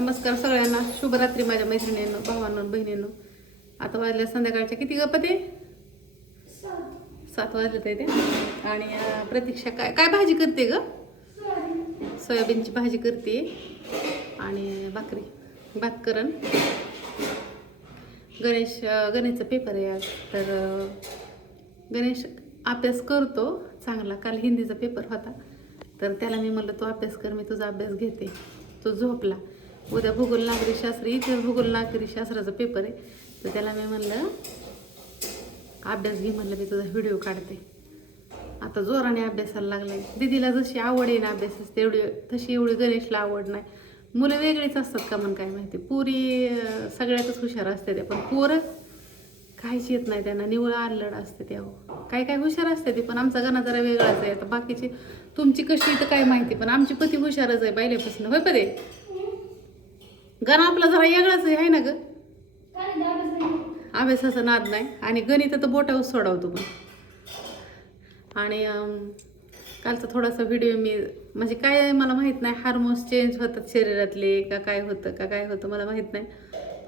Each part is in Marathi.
नमस्कार सगळ्यांना. शुभरात्री माझ्या मैत्रिणींनो भावांनो बहिणींनो. आता वाजल्या संध्याकाळच्या किती गप्पा ते? सात वाजलेत ते. आणि प्रतीक्षा काय काय भाजी करते ग? सोयाबीनची भाजी करते. आणि भाकरी. भातकरण गणेश गणेशचा पेपर आहे आज. तर गणेश अभ्यास करतो. चांगला. काल हिंदीचा पेपर होता. तर त्याला मी म्हणलं तू अभ्यास कर मी तुझा अभ्यास घेते. तो झोपला. उद्या भूगोल नागरिकशास्त्र इथे भूगोल नागरिकशास्त्राचा पेपर आहे. तर त्याला मी म्हणलं अभ्यास घे म्हणलं मी तुझा व्हिडिओ काढते. आता जोराने अभ्यासाला लागलाय. दीदीला जशी आवड आहे ना अभ्यासास तेवढी तशी एवढी गणेशला आवड नाही. मुलं वेगळीच असतात का म्हणून काय माहिती. पुरी सगळ्यातच हुशार असते ते. पण पोरं काहीच येत नाही त्यांना. निवळ आलड असते ते अहो. काय काय हुशार असते ती पण आमचा गणा जरा वेगळाच आहे. आता बाकीची तुमची कशी तर काय माहिती पण आमची पती हुशारच आहे पहिल्यापासून. होय पदे? गणा आपला जरा वेगळाच आहे ना ग? अभ्यासाचा नाद नाही. आणि गणित तर बोटावर सोडवतो पण. आणि कालचा थोडासा व्हिडिओ मी म्हणजे काय मला माहीत नाही हार्मोन्स चेंज होतात शरीरातले का काय होतं का काय होतं मला माहीत नाही.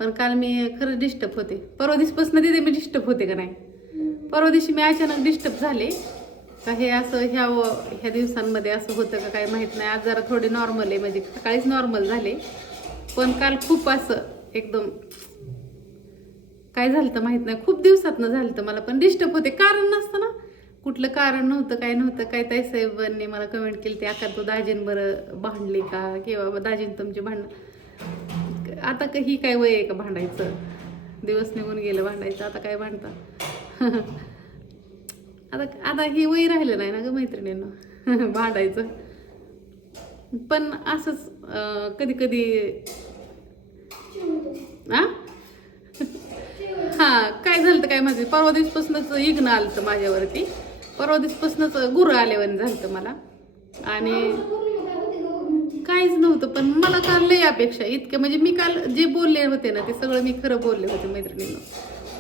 पण काल मी खरंच डिस्टर्ब होते. परवा दिवसपासून तिथे मी डिस्टर्ब होते का नाही? परवा दिवशी मी अचानक डिस्टर्ब झाले. का हे असं ह्या ह्या दिवसांमध्ये असं होतं का काय माहीत नाही. आज जरा थोडे नॉर्मल आहे म्हणजे सकाळीच नॉर्मल झाले. पण काल खूप असं एकदम काय झालं तर माहीत नाही. खूप दिवसातनं झालं तर मला पण डिस्टर्ब होते. कारण नसतं ना. कुठलं कारण नव्हतं काय नव्हतं काय ताई साहेबांनी मला कमेंट केली ते आता तू दाजीन बरं भांडले का? किंवा दाजीन तुमची भांडण आता का ही काय वय आहे का भांडायचं? दिवस निघून गेलं भांडायचं आता काय भांडता? आता आता ही वय राहिलं नाही ना ग मैत्रिणींना. भांडायचं. पण असंच कधी कधी. हां हा काय झालं काय माझे परवा दिवसपासूनच इग्न आलं तर माझ्यावरती. परवा दिवसपासूनच गुरु आल्यावर झालं मला. आणि काहीच नव्हतं पण मला काल लय अपेक्षा. इतके म्हणजे मी काल जे बोलले होते ना ते सगळं मी खरं बोलले होते मैत्रिणीनं.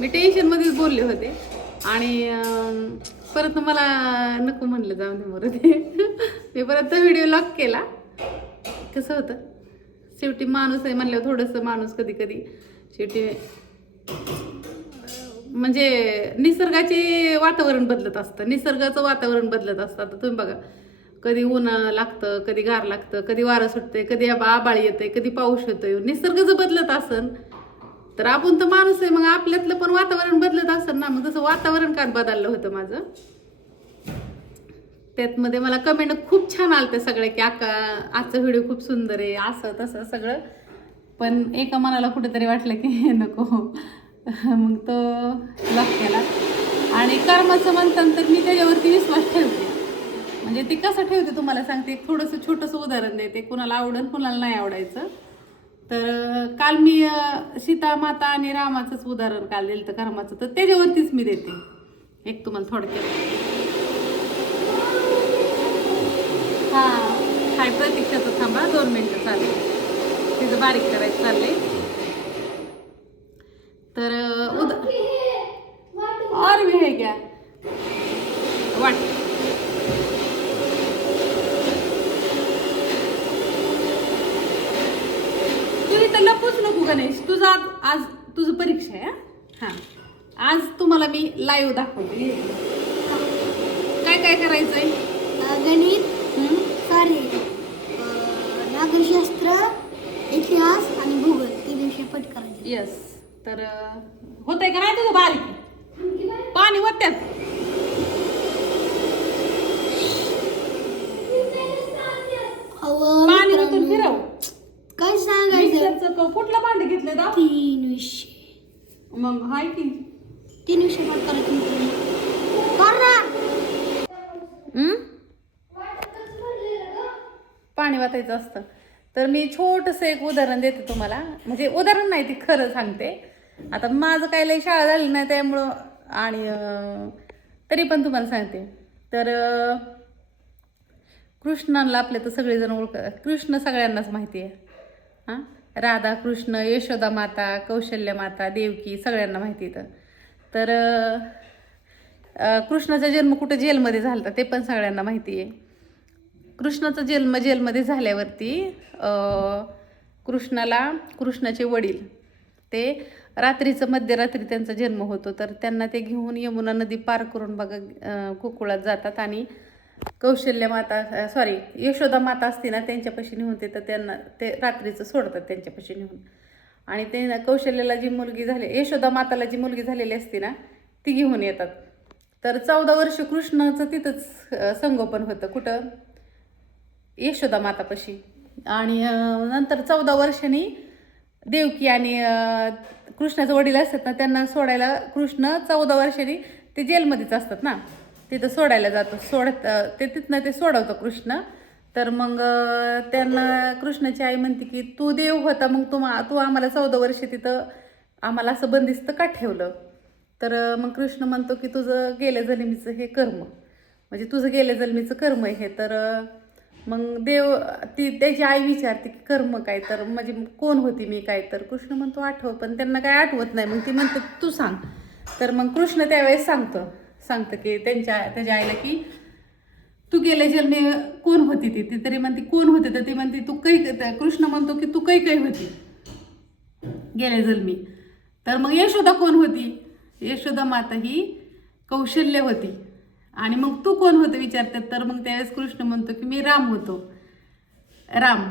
मी टेन्शनमध्येच बोलले होते. आणि परत मला नको म्हणलं जाऊन दे मरू मी परत तो व्हिडिओ लॉक केला. कसं होतं? शेवटी माणूस आहे म्हणल्यावर थोडंसं माणूस कधी कधी शेवटी म्हणजे निसर्गाचे वातावरण बदलत असतं. निसर्गाचं वातावरण बदलत असतं. आता तुम्ही बघा कधी ऊन लागतं कधी गार लागतं कधी वारं सुटते कधी आबा- आबाळ येते कधी पाऊस येतोय. निसर्ग जर बदलत असन तर आपण तर माणूस आहे. मग आपल्यातलं पण वातावरण बदलत असेल ना. मग तसं वातावरण काल बदललं होतं माझं त्यातमध्ये मला कमेंट खूप छान आलते सगळे की आका आजचा व्हिडिओ खूप सुंदर आहे असं तसं सगळं. पण एका मनाला कुठेतरी वाटलं की नको. मग तो लॉक केला. आणि कर्माचं म्हणतात तर मी त्याच्यावरती विश्वास ठेवते. म्हणजे ती कसं ठेवते तुम्हाला सांगते. एक थोडंसं छोटंसं उदाहरण देते. कुणाला आवडेल कुणाला नाही आवडायचं. तर काल मी सीता माता आणि रामाचंच उदाहरण काल दिलं तर कर्माचं. तर त्याच्यावरतीच मी देते. एक तुम्हाला थोडक्यात. हा हाय प्रतीक्षाचं थांबा दोन मिनटं चालेल. तिचं बारीक करायचं चाललंय. तर उद्या उद और भी है क्या वाट. तू इथं लपूच नको गणेश तुझा आज आज तुझं परीक्षा आहे हा. हा आज तुम्हाला मी लाईव्ह दाखवते. काय करायचंय? गणित? सारे. नागरिकशास्त्र इतिहास आणि भूगोल तीन विषय पट करायचे. येस तर होत आहे का नाही तुझं बारीक? पाणी वत्यात पाणी फिरव. काय सांगायचं? कुठलं भांडे घेतलं दाव तीन विषय. मग हाय की. तीन विषय पट करायचे करा? पाणी वाचायचं असतं. तर मी छोटंसं एक उदाहरण देते तुम्हाला. म्हणजे उदाहरण नाही ती खरं सांगते. आता माझं काय लई शाळा झाली नाही त्यामुळं आणि तरी पण तुम्हाला सांगते. तर कृष्णाला आपले तर सगळेजण ओळख कृष्ण सगळ्यांनाच माहिती आहे. हां? राधा कृष्ण यशोदा माता कौशल्य माता देवकी सगळ्यांना माहिती आहे तर कृष्णाचा जन्म कुठं जेलमध्ये झाला होता ते पण सगळ्यांना माहिती आहे. कृष्णाचा जन्म जेलमध्ये झाल्यावरती कृष्णाला कृष्णाचे वडील ते रात्रीचं मध्यरात्री त्यांचा जन्म होतो. तर त्यांना ते घेऊन यमुना नदी पार करून बघा कुकुळात गोकुळात जातात आणि कौशल्य माता सॉरी यशोदा माता असते ना त्यांच्यापाशी नेऊन ते तर त्यांना ते रात्रीचं सोडतात त्यांच्यापाशी नेऊन. आणि ते कौशल्याला जी मुलगी झाली यशोदा माताला जी मुलगी झालेली असते ना ती घेऊन येतात. तर चौदा वर्ष कृष्णाचं तिथंच संगोपन होतं. कुठं? यशोदा मातापाशी. आणि नंतर चौदा वर्षांनी देवकी आणि कृष्णाचं कृष्णाचे वडील असतात ना त्यांना सोडायला कृष्ण चौदा वर्षांनी ते जेलमध्येच असतात ना. तिथं सोडायला जातो. सोडत ते तिथनं ते सोडवतं कृष्ण. तर मग त्यांना कृष्णाची आई म्हणते की तू देव होता मग तू तू आम्हाला चौदा वर्ष तिथं आम्हाला असं बंदिस्त का ठेवलं? तर मग कृष्ण म्हणतो की तुझं गेल्या जन्मीचं हे कर्म. म्हणजे तुझं गेल्या जन्मीचं कर्म हे. तर मग देव ती त्याची आई विचारते की कर्म काय? तर म्हणजे कोण होती मी काय? तर कृष्ण म्हणतो आठव. पण त्यांना काय आठवत नाही. मग ती म्हणते तू सांग. तर मग कृष्ण त्यावेळेस सांगतं सांगतं की त्यांच्या त्याच्या आईला की तू गेल्या जन्मी कोण होती ती? ती तरी म्हणते कोण होते? तर ती म्हणते तू कै कृष्ण म्हणतो की तू कै कै होती गेल्या जन्मी. तर मग यशोदा कोण होती? यशोदा माता ही कौशल्य होती. आणि मग तू कोण होतं विचारतात? तर मग त्यावेळेस कृष्ण म्हणतो की मी राम होतो. राम.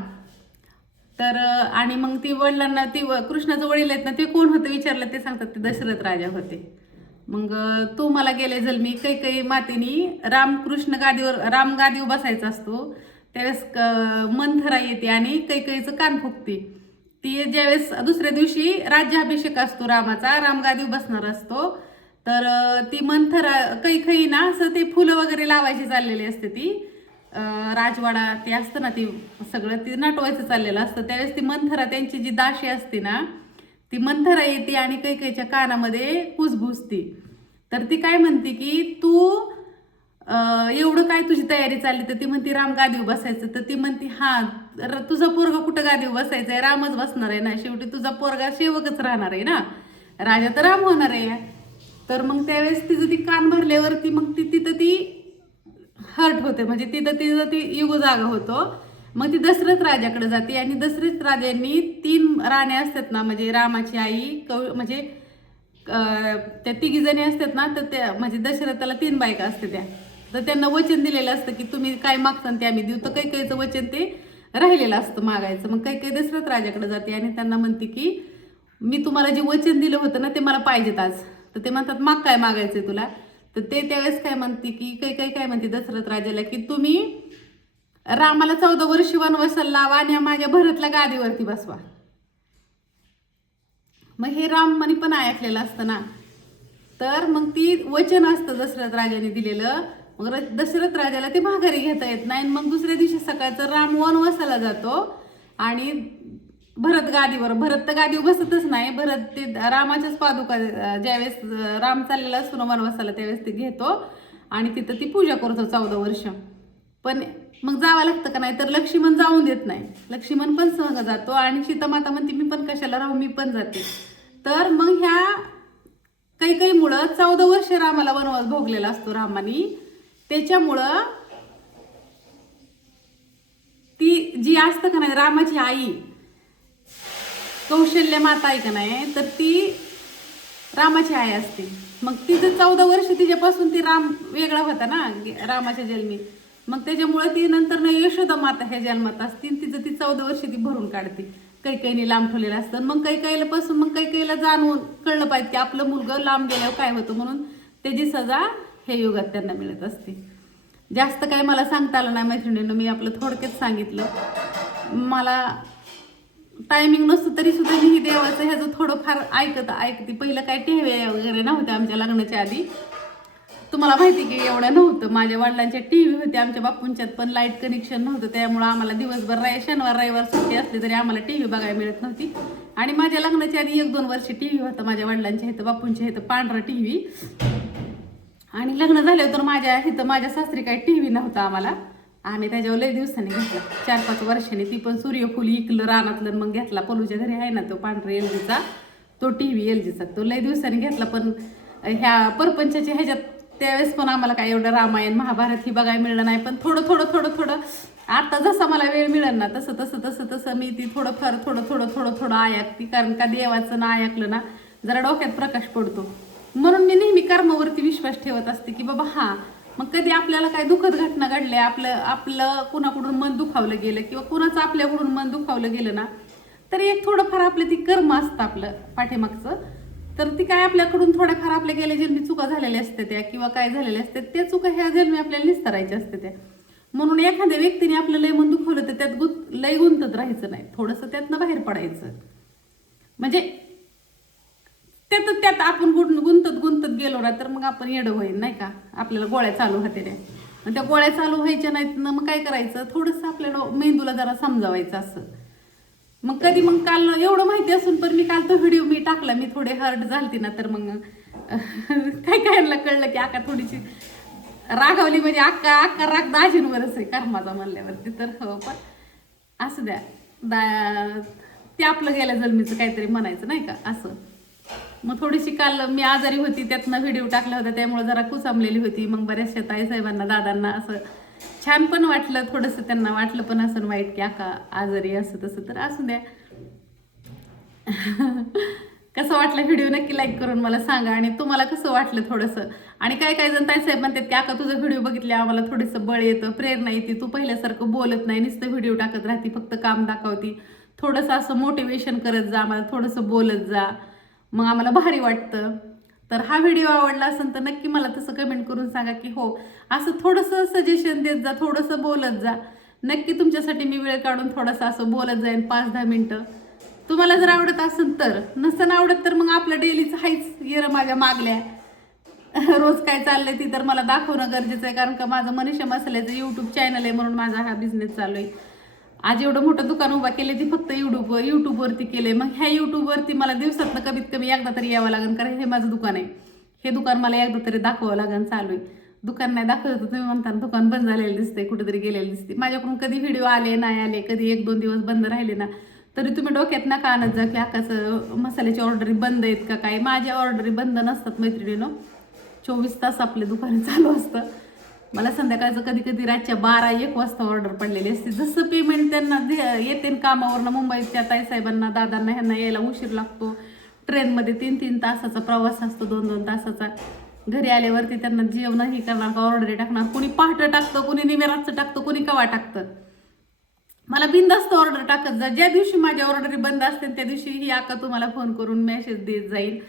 तर आणि मग ती वडिलांना ती व- कृष्णाचं वडील आहेत ना ते कोण होतं विचारलं? ते सांगतात ते दशरथ राजा होते. मग तू मला गेले जन्मी काही काही मातेनी रामकृष्ण गादीवर राम गादीवर बसायचा असतो. त्यावेळेस क- मंथरा येते आणि कैकईचं कान फुकते ती ज्यावेळेस दुसऱ्या दिवशी राज्याभिषेक असतो रामाचा रामगादी बसणार असतो. तर ती मंथरा काही ना असं ते फुलं वगैरे लावायची चाललेली असते ती. राजवाडा ते असतं ना ती सगळं ती नटवायचं चाललेलं असतं. त्यावेळेस ती मंथरा त्यांची जी दाशी असते ना ती मंथरा येते आणि कैकेच्या कानामध्ये कुसभुसती तर ती काय म्हणते की तू एवढं काय तुझी तयारी चालली? तर ती म्हणती रामगादी बसायचं. तर ती म्हणती हां तर तुझा पोरगा कुठं गादीवर बसायचं आहे रामच बसणार आहे ना. शेवटी तुझा पोरगा सेवकच राहणार आहे ना. राजा तर राम होणार आहे. तर मग त्यावेळेस तिचं ती कान भरल्यावरती मग ती तिथं ती हर्ट होते. म्हणजे तिथं तिथं ती युग जागा होतो. मग ती दशरथ राजाकडे जाते आणि दशरथ राजांनी तीन राण्या असतात ना म्हणजे रामाची आई कौ म्हणजे त्या तिघी जणी असतात ना तर त्या म्हणजे दशरथाला तीन बायका असते त्या. तर त्यांना वचन दिलेलं असतं की तुम्ही काय मागता ते आम्ही देऊ. तर काही काहीचं वचन ते राहिलेलं असतं मागायचं. मग काही काही दशरथ राजाकडे जाते आणि त्यांना म्हणते की मी तुम्हाला जे वचन दिलं होतं ना ते मला पाहिजेत आज. तर ते म्हणतात माग काय मागायचं आहे तुला? तर ते त्यावेळेस काय म्हणते की काही काही काय म्हणते दशरथ राजाला की तुम्ही रामाला चौदा वर्ष वनवासाला लावा आणि माझ्या भरतला गादीवरती बसवा. मग हे राम म्हणे पण ऐकलेलं असतं ना. तर मग ती वचन असतं दशरथ राजाने दिलेलं. मग दशरथ राजाला ते माघारी घेता येत नाही. आणि मग दुसऱ्या दिवशी सकाळचं राम वनवासाला जातो. आणि भरत गादीवर भरत तर गादीवर बसतच नाही. भरत ते रामाच्याच पादुका ज्यावेळेस राम चाललेला असतो वनवासाला त्यावेळेस ते घेतो. आणि तिथं ती पूजा करतो चौदा वर्ष. पण मग जावं लागतं का नाही? तर लक्ष्मण जाऊन देत नाही. लक्ष्मण पण संग जातो. आणि सीतामाता म्हणते मी पण कशाला राहू? मी पण जाते. तर मग ह्या काही काही मुळं चौदा वर्ष रामाला वनवास भोगलेला असतो रामानी. त्याच्यामुळं ती जी असतं का नाही रामाची आई कौशल्य माता आहे का नाही तर ती रामाची आई असते. मग तिचं चौदा वर्ष तिच्यापासून ती राम वेगळा होता ना रामाच्या जन्मी. मग त्याच्यामुळं ती नंतर ना यशोदा माता ह्या जन्मात असते तिचं ती चौदा वर्ष ती भरून काढते. काही काहीने लांब ठेवलेलं असतं मग काही काहीला पासून मग काही काहीला जाणून कळलं पाहिजे की आपलं मुलगं लांब गेल्यावर काय होतं म्हणून त्याची सजा हे युगात त्यांना मिळत असते. जास्त काय मला सांगता आलं नाही मैत्रिणीनं मी आपलं थोडक्यात सांगितलं. मला टायमिंग नसतं तरी सुद्धा मी ही देवाचं ह्याचं थोडंफार ऐकत ऐकते. पहिलं काय टीव्ही वगैरे नव्हत्या आमच्या लग्नाच्या आधी. तुम्हाला माहिती की एवढं नव्हतं. माझ्या वडिलांच्या टी व्ही होते आमच्या बापूंच्यात पण लाइट कनेक्शन नव्हतं. त्यामुळं आम्हाला दिवसभर राय शनिवार रविवार सुट्टी असली तरी आम्हाला टी व्ही बघायला मिळत नव्हती. आणि माझ्या लग्नाच्या आधी एक दोन वर्षी टी व्ही होता. माझ्या वडिलांच्या इथं बापूंच्या इथं पांढरा टी व्ही आणि लग्न झाले तर माझ्या इथं माझ्या सासरी काही टी व्ही नव्हता आम्हाला. आम्ही त्याच्यावर लई दिवसांनी घेतला. चार पाच वर्षांनी ती पण सूर्यफूल इकलं रानातलं मग घेतला. पलूच्या घरी आहे ना तो पांढरा एल जीचा तो टी व्ही एल जीचा तो लई दिवसांनी घेतला पण ह्या परपंचाच्या ह्याच्यात त्यावेळेस पण आम्हाला काय एवढं रामायण महाभारत ही बघायला मिळलं नाही. पण थोडं थोडं थोडं थोडं आता जसं मला वेळ मिळेल ना तसं तसं तसं तसं मी ती थोडंफार थोडं थोडं थोडं थोडं ऐकते कारण का देवाचं ना ऐकलं ना जरा डोक्यात प्रकाश पडतो. म्हणून मी नेहमी कर्मावरती विश्वास ठेवत असते की बाबा हा मग कधी आपल्याला काय दुःखद घटना घडल्या आपलं आपलं कुणाकडून मन दुखावलं गेलं किंवा कुणाचं आपल्याकडून मन दुखावलं गेलं ना तरी एक थोडंफार आपलं ती कर्म असतं आपलं पाठीमागचं. तर ती काय आपल्याकडून थोड्याफार आपल्या गेल्या जन्मी चुका झालेल्या असते त्या किंवा काय झालेल्या असतात त्या चुका ह्या जन्मी आपल्याला निस्तरायच्या असते त्या. म्हणून एखाद्या व्यक्तीने आपलं लय मन दुखवलं तर त्यात गुंत लय गुंतत राहायचं नाही. थोडंसं त्यातनं बाहेर पडायचं. म्हणजे त्यात त्यात आपण गुंत गुंतत गुंतत गेलो ना तर मग आपण येडं होईल नाही का? आपल्याला गोळ्या चालू होते त्या. मग त्या गोळ्या चालू व्हायच्या नाहीत ना मग काय करायचं? थोडंसं आपल्या डो- मेंदूला जरा समजावायचं असं. मग कधी मग काल एवढं माहिती असून पण मी काल तो व्हिडिओ मी टाकला मी थोडे हर्ट झालती ना तर मग काय कायला कळलं की आका थोडीशी रागावली म्हणजे अक्का अक्का राग दाजींवरच आहे कर्माचा म्हणल्यावरती. तर हो पण असू द्या. दा ते आपलं गेल्या जन्मीचं काहीतरी म्हणायचं नाही का? असं. मग थोडीशी काल मी आजारी होती त्यातनं व्हिडिओ टाकला होता त्यामुळे जरा कुसामलेली होती. मग बऱ्याचशा ताई साहेबांना दादांना असं छान पण वाटलं थोडंसं त्यांना वाटलं पण असं वाईट की आका आजारी असं तसं तर असू द्या. कसं वाटलं व्हिडिओ नक्की लाईक करून मला सांगा आणि तुम्हाला कसं वाटलं थोडंसं? आणि काय काय जण ताईसाहेब म्हणतात की आका तुझं व्हिडिओ बघितल्या आम्हाला थोडंसं बळ येतं प्रेरणा येते. तू पहिल्यासारखं बोलत नाही नुसतं व्हिडिओ टाकत राहते फक्त काम दाखवती. थोडंसं असं मोटिवेशन करत जा आम्हाला थोडंसं बोलत जा. मग आम्हाला भारी वाटतं. तर हा व्हिडिओ आवडला असेल तर नक्की मला तसं कमेंट करून सांगा की हो असं थोडंसं सजेशन देत जा थोडंसं बोलत जा. नक्की तुमच्यासाठी मी वेळ काढून थोडंसं असं बोलत जाईन पाच दहा मिनटं. तुम्हाला जर आवडत असेल तर नसेल आवडत तर मग आपलं डेलीचं हायच येरं माझ्या मागल्या. रोज काय चाललंय ती तर मला दाखवणं गरजेचं आहे. कारण का माझं मनीषा मसाल्याचं यूट्यूब चॅनल आहे म्हणून माझा हा बिझनेस चालू आहे. आज एवढं मोठं दुकान उभा केले ती फक्त युट्यूब युट्यूबवरती केले मग ह्या युट्यूबवरती मला दिवसातनं कमीत कमी एकदा तरी यावं लागेल कारण हे माझं दुकान आहे. हे दुकान मला एकदा तरी दाखवावं लागेल चालू आहे. दुकान नाही दाखवत होतं तुम्ही म्हणता दुकान बंद झालेलं दिसते कुठेतरी गेलेलं दिसते माझ्याकडून कधी व्हिडिओ आले नाही आले कधी एक दोन दिवस बंद राहिले ना तरी तुम्ही डोक्यात नका आणत जा की आकाचं मसाल्याची ऑर्डरी बंद आहेत का काय? माझ्या ऑर्डरी बंद नसतात मैत्रिणीनं. चोवीस तास आपले दुकान चालू असतं. मला संध्याकाळचं कधी कधी रातच्या बारा एक वाजता ऑर्डर पडलेली असते. जसं पेमेंट त्यांना दे- येते कामावरनं मुंबईच्या ताईसाहेबांना दादांना ह्यांना यायला उशीर लागतो. ट्रेनमध्ये तीन तीन तासाचा प्रवास असतो दोन दोन तासाचा. घरी आल्यावरती त्यांना जेवणही करणार का ऑर्डर टाकणार? कोणी पहाटं टाकतं कोणी निमेराचं टाकतं कोणी कवा टाकतं? मला बिंदास्त ऑर्डर टाकत जा. ज्या दिवशी माझ्या ऑर्डरी बंद असतील त्या दिवशी ही आका तुम्हाला फोन करून मेसेज देत जाईल.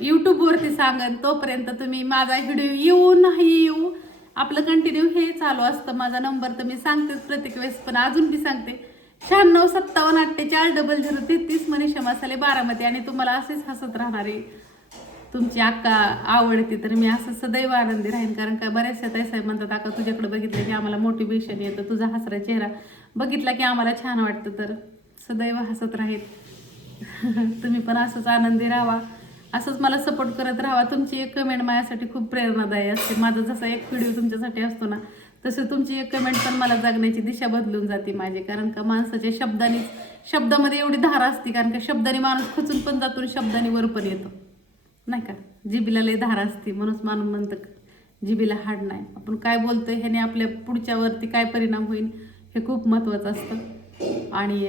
यूट्यूबवरती सांगेन तोपर्यंत तुम्ही माझा व्हिडिओ येऊ नाही येऊ आपलं कंटिन्यू हे चालू असतं. माझा नंबर तर मी सांगतेच प्रत्येक वेळेस पण अजून मी सांगते. शहाण्णव सत्तावन्न अठ्ठेचाळीस डबल झिरो तेहतीस मनीषा मसाले बारामती आणि तुम्हाला असेच हसत राहणारे तुमची अक्का आवडते तर मी असं सदैव आनंदी राहीन. कारण का बऱ्याचशा ताईसाहेब म्हणतात अक्का तुझ्याकडे बघितलं की आम्हाला मोटिवेशन येतं तुझा हसरा चेहरा बघितला की आम्हाला छान वाटतं. तर सदैव हसत राहील तुम्ही पण असंच आनंदी राहा. असंच मला सपोर्ट करत राहा तुमची एक कमेंट माझ्यासाठी खूप प्रेरणादायी असते. माझा जसा एक व्हिडिओ तुमच्यासाठी असतो ना तसं तुमची एक कमेंट पण मला जगण्याची दिशा बदलून जाते माझी. कारण का माणसाच्या शब्दाने शब्दामध्ये एवढी धार असते. कारण का शब्दाने माणूस खचून पण जातो आणि शब्दाने वर पण येतो. नाही का? जिबीला लय धार असते. म्हणूनच माणूस म्हणतं जिबीला हाड नाही. आपण काय बोलतोय ह्याने आपल्या पुढच्यावरती काय परिणाम होईल हे खूप महत्त्वाचं असतं. आणि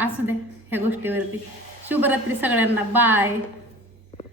असू द्या ह्या गोष्टीवरती. शुभरात्री सगळ्यांना. बाय